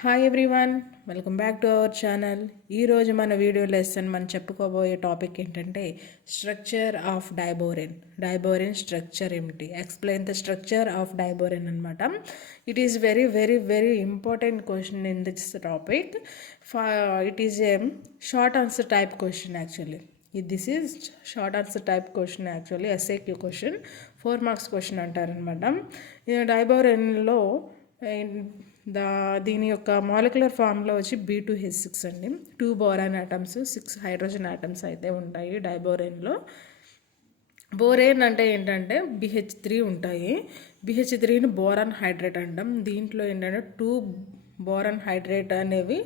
Hi everyone, welcome back to our channel. ఈరోజు మన video lesson మనం చెప్పుకోబోయే టాపిక్ ఏంటంటే structure of diborane. Diborane structure ఏమిటి, explain the structure of diborane అనమాట. It is very very very important question in this topic. It is a short answer type question actually. This is short answer type question actually, SAQ question, 4 marks question అంటారనమాట. డైబోరెన్లో దీని యొక్క molecular formula వచ్చి B2H6 అండి. 2 boron atoms, 6 hydrogen atoms అయితే ఉంటాయి డైబోరేన్లో. బోరేన్ అంటే ఏంటంటే BH3 ఉంటాయి. BH3ని బోరాన్ హైడ్రేట్ అంటాం. దీంట్లో ఏంటంటే 2 బోరాన్ హైడ్రేట్ అనేవి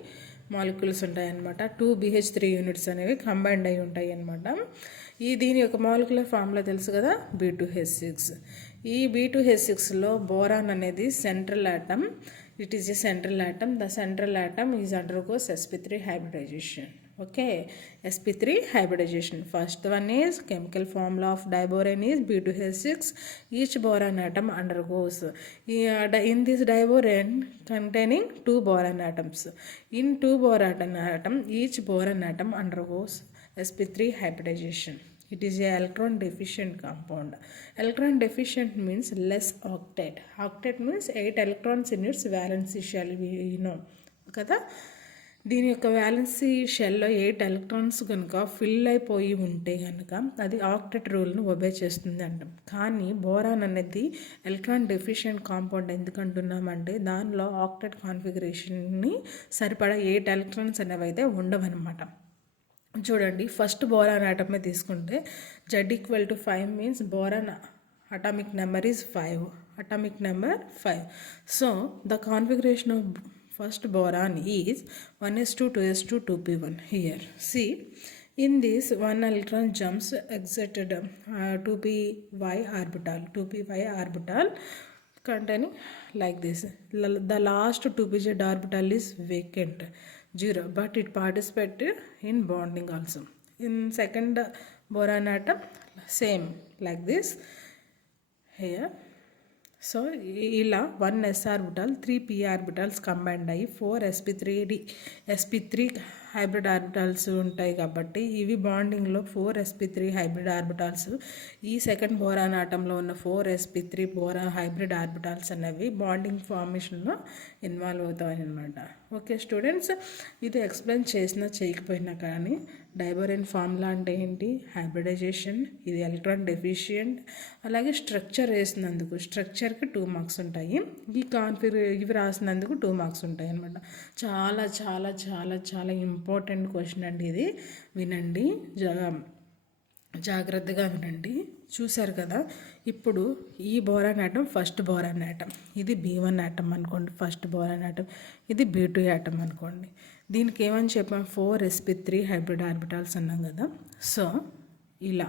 మాలిక్యూల్స్ ఉంటాయి అన్నమాట. 2 BH3 యూనిట్స్ అనేవి కంబైండ్ అయి ఉంటాయి అన్నమాట. దీని యొక్క మాలిక్యులర్ ఫార్ములా తెలుసు కదా, B2H6. ఈ B2H6లో బోరాన్ అనేది central atom. It is a central atom. The central atom is undergoes sp3 hybridization. Okay, sp3 hybridization. First one is chemical formula of diborane is B2H6. Each boron atom undergoes in this diborane containing 2 boron atoms. In 2 boron atom, each boron atom undergoes sp3 hybridization. It is a electron deficient compound. Electron deficient means less octet. Octet means 8 electrons in its valency shell, we know కదా. దీని యొక్క valency షెల్లో 8 electrons కనుక fill అయిపోయి ఉంటే కనుక అది octet రూల్ను obey చేస్తుంది అంటాం. కానీ బోరాన్ అనేది ఎలక్ట్రాన్ డెఫిషియెంట్ కాంపౌండ్ ఎందుకు అంటున్నామంటే దానిలో ఆక్టెట్ కాన్ఫిగరేషన్ని సరిపడా 8 ఎలక్ట్రాన్స్ అనేవి అయితే ఉండవన్నమాట. చూడండి, ఫస్ట్ బోరాన్ ఆటమే తీసుకుంటే Z=5 means boron atomic number is 5. Atomic number 5. So the configuration of first boron is 1s2 2s2 2p1. Here see, in this one electron jumps exited 2py orbital containing like this. The last 2pz orbital is vacant, 0, but it participated in bonding also. In second boron atom same like this here. So ఇలా 1 s orbital 3 p orbitals combined అయ్యి 4 sp3 hybrid orbitals ఉంటాయి కాబట్టి ఇవి బాండింగ్లో 4 sp3 hybrid orbitals, ఈ second boron ఆటంలో ఉన్న 4 sp3 boron hybrid orbitals అనేవి bonding ఫార్మేషన్లో involve అవుతాయి అన్నమాట. ఓకే స్టూడెంట్స్, ఇది ఎక్స్ప్లెయిన్ చేసినా చేయకపోయినా కానీ డైబోరెన్ ఫార్ములా అంటే ఏంటి, హైబ్రిడైజేషన్, ఇది ఎలక్ట్రాన్ డెఫిషియంట్, అలాగే స్ట్రక్చర్ వేసినందుకు స్ట్రక్చర్కి 2 మార్క్స్ ఉంటాయి, ఇవి రాసినందుకు 2 మార్క్స్ ఉంటాయి అనమాట. చాలా చాలా చాలా చాలా ఇంపార్టెంట్ క్వశ్చన్ అండి ఇది. వినండి, జాగ్రత్తగా వినండి. చూశారు కదా, ఇప్పుడు ఈ boron atom first boron atom, ఇది B1 ఆటం అనుకోండి, ఫస్ట్ బోరాన్ ఆటం, ఇది B2 ఆటం అనుకోండి. దీనికి ఏమని చెప్పాం, 4 sp3 హైబ్రిడ్ ఆర్బిటాల్స్ అన్నాం కదా. సో ఇలా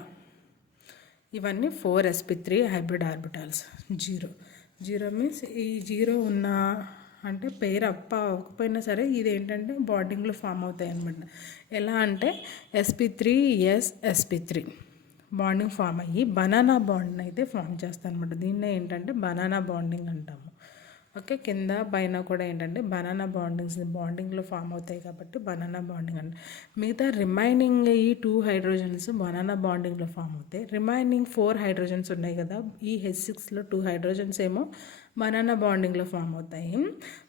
ఇవన్నీ 4 sp3 హైబ్రిడ్ ఆర్బిటాల్స్. 0 మీన్స్ ఈ 0 ఉన్న అంటే పేరు అవ్వకపోయినా సరే ఇది ఏంటంటే బాండింగ్లో ఫామ్ అవుతాయి అన్నమాట. ఎలా అంటే sp3 బాండింగ్ ఫామ్ అయ్యి బనానా బాండింగ్ అయితే ఫామ్ చేస్తాను అనమాట. దీన్నే ఏంటంటే బనానా బాండింగ్ అంటాము. ఓకే, కింద పైన కూడా ఏంటంటే బనానా బాండింగ్లో ఫామ్ అవుతాయి కాబట్టి బనానా బాండింగ్ అంటే. మిగతా రిమైనింగ్ ఈ 2 హైడ్రోజన్స్ బనానా బాండింగ్లో ఫామ్ అవుతాయి. రిమైనింగ్ 4 హైడ్రోజన్స్ ఉన్నాయి కదా, ఈ H6లో 2 హైడ్రోజన్స్ ఏమో బనానా బాండింగ్లో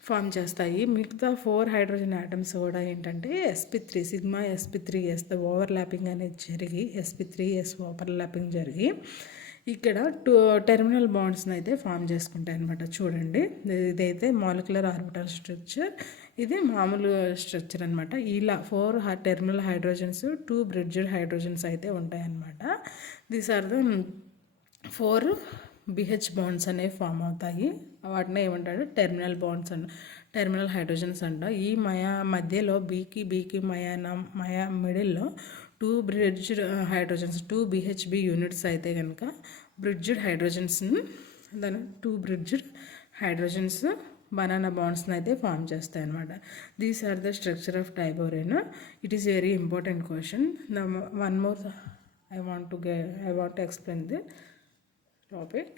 ఫామ్ చేస్తాయి. మిగతా 4 హైడ్రోజన్ ఆటమ్స్ కూడా ఏంటంటే sp3 సిగ్మా sp3s ఓవర్లాపింగ్ అనేది జరిగి sp3s ఓవర్లాపింగ్ జరిగి ఇక్కడ 2 టెర్మినల్ బాండ్స్ని అయితే ఫామ్ చేసుకుంటాయి అనమాట. చూడండి, ఇదైతే మాలిక్యులర్ ఆర్బిటల్ స్ట్రక్చర్, ఇది మామూలు స్ట్రక్చర్ అనమాట. ఇలా 4 టెర్మినల్ హైడ్రోజన్స్, 2 బ్రిడ్జ్డ్ హైడ్రోజన్స్ అయితే ఉంటాయి అన్నమాట. These are the 4 BH bonds అనేవి ఫామ్ అవుతాయి. వాటిని ఏమంటారు, టెర్మినల్ బాండ్స్ టెర్మినల్ హైడ్రోజన్స్ అంట. ఈ మధ్యలో బీకి మయా మిడిల్లో 2 బ్రిడ్జ్డ్ హైడ్రోజన్స్, 2 BHB యూనిట్స్ అయితే కనుక బ్రిడ్జ్డ్ హైడ్రోజన్స్, దాని 2 బ్రిడ్జ్డ్ హైడ్రోజన్స్ బనానా బాండ్స్ని అయితే ఫామ్ చేస్తాయి అనమాట. These are the structure of diborane. It is very important question. One more I want to explain the topic.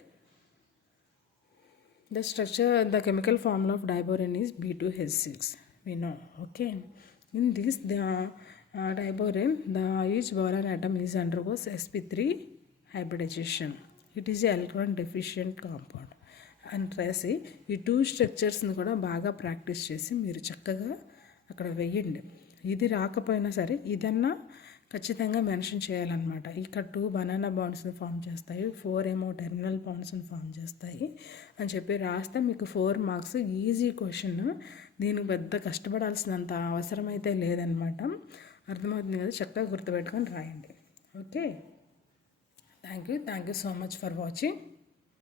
The structure, the chemical formula of diborin is B2H6. We know, okay. In this, the diborin, each boron atom is undergoes sp3 hybridization. It is a electron deficient compound. And రాసి ఈ 2 స్ట్రక్చర్స్ని కూడా బాగా practice చేసి మీరు చక్కగా అక్కడ వెయ్యండి. ఇది రాకపోయినా సరే ఇదన్నా ఖచ్చితంగా మెన్షన్ చేయాలన్నమాట. ఇక్కడ 2 బనానా బాండ్స్ని ఫామ్ చేస్తాయి, 4 ఏమో టెర్మినల్ బాండ్స్ని ఫామ్ చేస్తాయి అని చెప్పి రాస్తే మీకు 4 మార్క్స్ ఈజీ క్వశ్చన్. దీనికి పెద్ద కష్టపడాల్సినంత అవసరం అయితే లేదనమాట. అర్థమవుతుంది కదా, చక్కగా గుర్తుపెట్టుకొని రాయండి. Okay, thank you so much for watching.